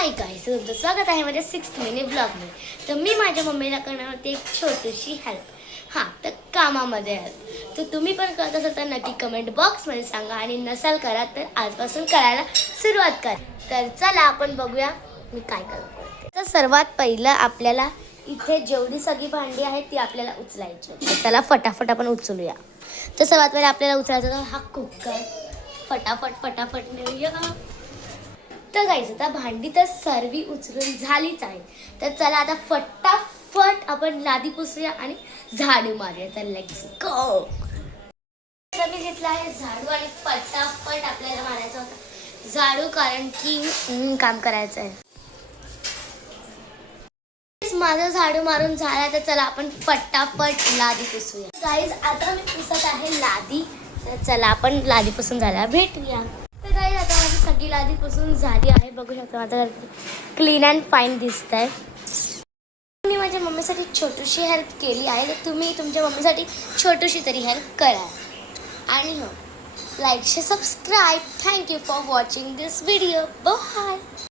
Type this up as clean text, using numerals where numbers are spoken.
Hi guys, तुमचं स्वागत आहे माझ्या 6th मिनी ब्लॉगमध्ये. तर मी माझ्या मम्मीला करणार होते एक छोटीशी हेल्प. तर कामामध्ये हेल्प. तर तुम्ही पण करत असाल तर नक्की कमेंट बॉक्समध्ये सांगा, आणि नसाल करा तर आजपासून करायला सुरुवात करा. तर चला आपण बघूया मी काय करते. तर सर्वात पहिलं आपल्याला इथे जेवढी सगळी भांडी आहेत ती आपल्याला उचलायची. तर चला फटाफट आपण उचलूया. तर सर्वात पहिला आपल्याला उचलायचा तर हा कुकर. फटाफट नेऊया. तर गाईस आता भांडी तर सर्व उचलून झालीच आहे. तर चला आता फटाफट आपण लादी पुसूया आणि झाडू मारूया. तर लेट्स गो. मी घेतला आहे झाडू आणि फटाफट आपल्याला मारायचा होता झाडू, कारण की काम करायचं आहे. माझं झाडू मारून झाला. तर चला आपण फटाफट लादी पुसूया. गाईस आता मी पुसत आहे लादी. तर चला आपण लादी पुसून झाल्या भेटूया. तर गाईस आता माझी सगळी लादी पुसून झाली आहे. बघू शकता माझं क्लीन अँड फाईन दिसत आहे. मी माझ्या मम्मीसाठी छोटीशी हेल्प केली आहे. तर तुम्ही तुमच्या मम्मीसाठी छोटीशी तरी हेल्प करा. आणि हो, like, share, subscribe. Thank you for watching this video. Bye.